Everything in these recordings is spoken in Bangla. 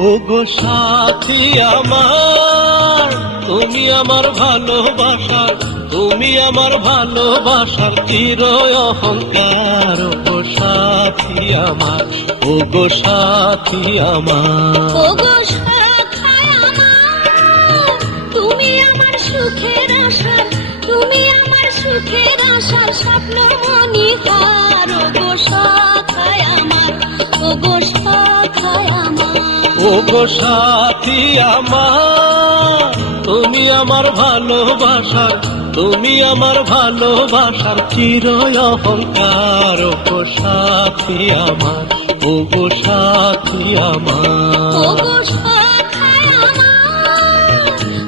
ও গো সাথী আমার, তুমি আমার ভালোবাসার, তুমি আমার ভালোবাসার চির অহংকার। ও গো সাথী আমার ও গো সাথী আমার। ওগো তুমি আমার সুখের তুমি আমার সুখের স্বপ্ন মনিহার ওগো সাথায় আমার, ওগো সাথায় আমার। ও সাথী আমার তুমি আমার ভালোবাসার তুমি আমার ভালোবাসার চির অহংকার। ও সাথী আমার ও সাথী আমার,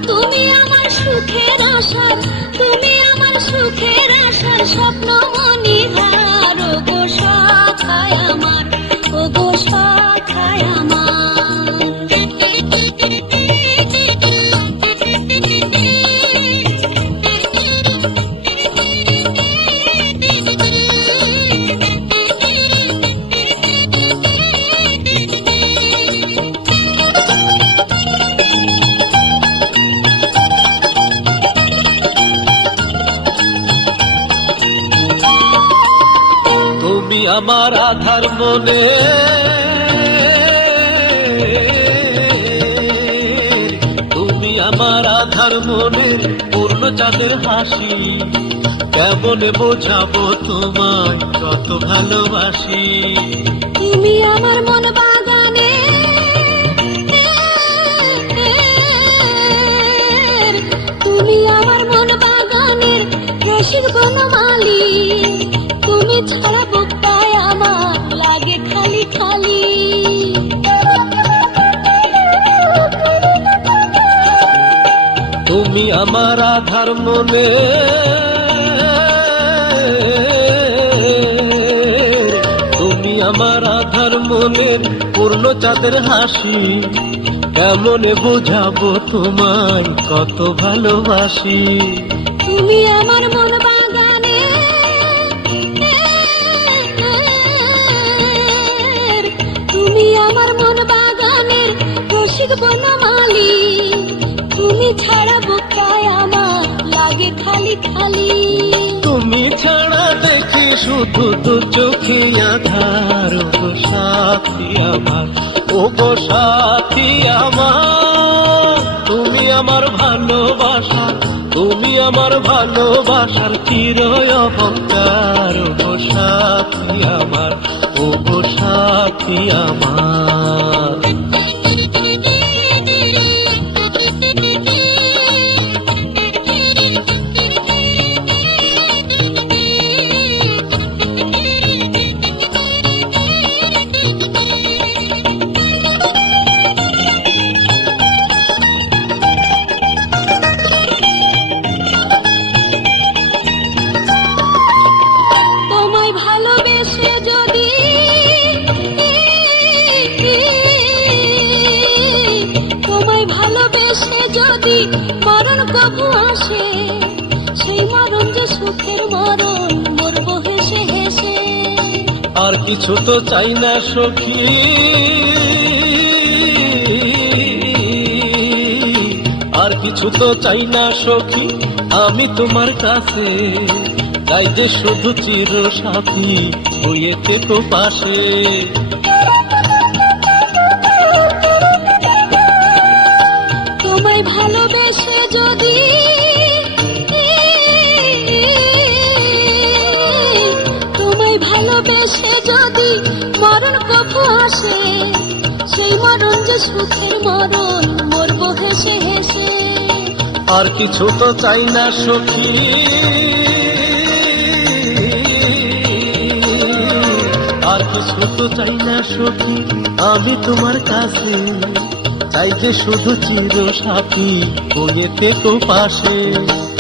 তুমি আমার সুখের আশা তুমি আমার সুখের আশা আমার আধার মনে। তুমি আমার আধার মনের পূর্ণ চাঁদের হাসি। কেমন বোঝাবো তোমায়, কত ভালোবাসি। তুমি আমার মন বাগানে। তুমি আমার মন বাগানের রসিক বনমালি তুমি আমার আধার মনে। তুমি আমার আধার মনের পূর্ণ চাঁদের হাসি। কেমনে বোঝাবো তোমায় কত ভালোবাসি? তুমি আমার মন বাগানে তুমি আমার মন বাগানের রসিক বনমালি খালি তুমি ছাড়া দেখি শুধু তো চোখে আধার সাথী আমার, ও গো সাথী আমার। তুমি আমার ভালোবাসা, তুমি আমার ভালোবাসার চির অহংকার, ও সাথী আমার, ও গো সাথী আমার। যদি মরণ কবু আসে, সেই মরণ যে সুখের মরণ, মরবো হেসে হেসে। আর কিছু তো চাই না সখী। আর কিছু তো চাই না সখী, আমি তোমার কাছে। তাই যে শুধু চির সাথী হয়ে থেকো পাশে। সুখের মরণ মরবো হেসে হেসে। আর কিছু তো চাই না সখী। আর কিছু তো চাই না সখী আমি তোমার কাছে। চাই যে শুধু চির সাথী হয়ে থেকো পাশে।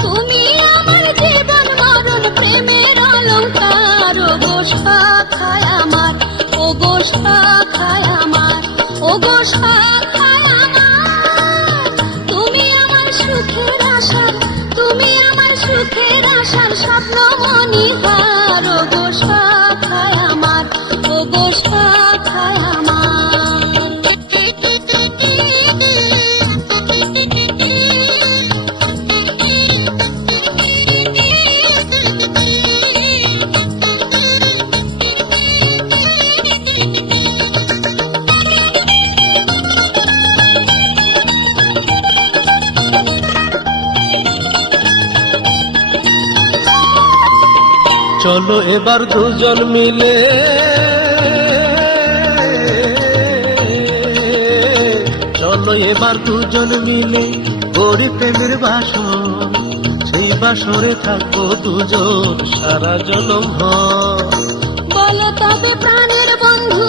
তুমি আমার জীবন মরণ প্রেমের অলঙ্কার। ও গো শাখায় আমার ও গো শাখায় আমার। সুখের আশা তুমি আমার সুখের আশার স্বপ্ন চলো এবার দুজন মিলে। চলো এবার দুজন মিলে। গরি প্রেমের বাসন, সেই বাসরে থাকব দুজন সারা জনম। হ বলো তবে প্রাণের বন্ধু।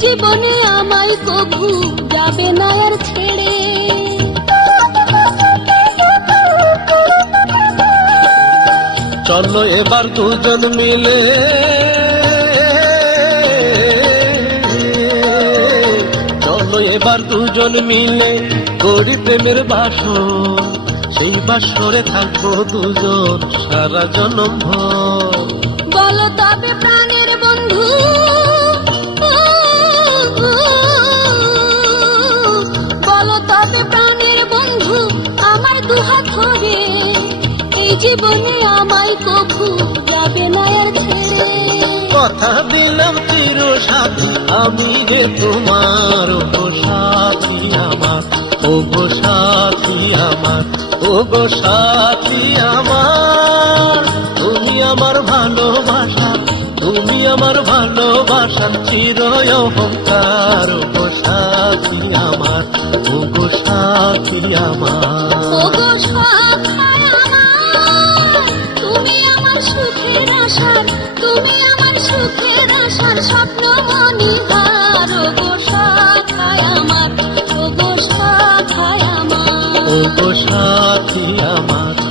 জীবনে আমায় কভু যাবে না আর ছেড়ে। চলো এবার দুজন মিলে। চলো এবার দুজন মিলে করি প্রেমের বাসর। সেই বাসরে থাকব দুজন সারা জনম ভর। জীবনে আমায় কভু যাবে না আর ছেড়ে। কথা দিলাম চির সাথী আমি রে তোমার ও সাথী আমার ও গো সাথী আমার ও গো সাথী আমার। তুমি আমার ভালোবাসা তুমি আমার ভালোবাসা চির অহংকার ও গো সাথী আমার ও গো সাথী আমার। ওগো সখায় আমার।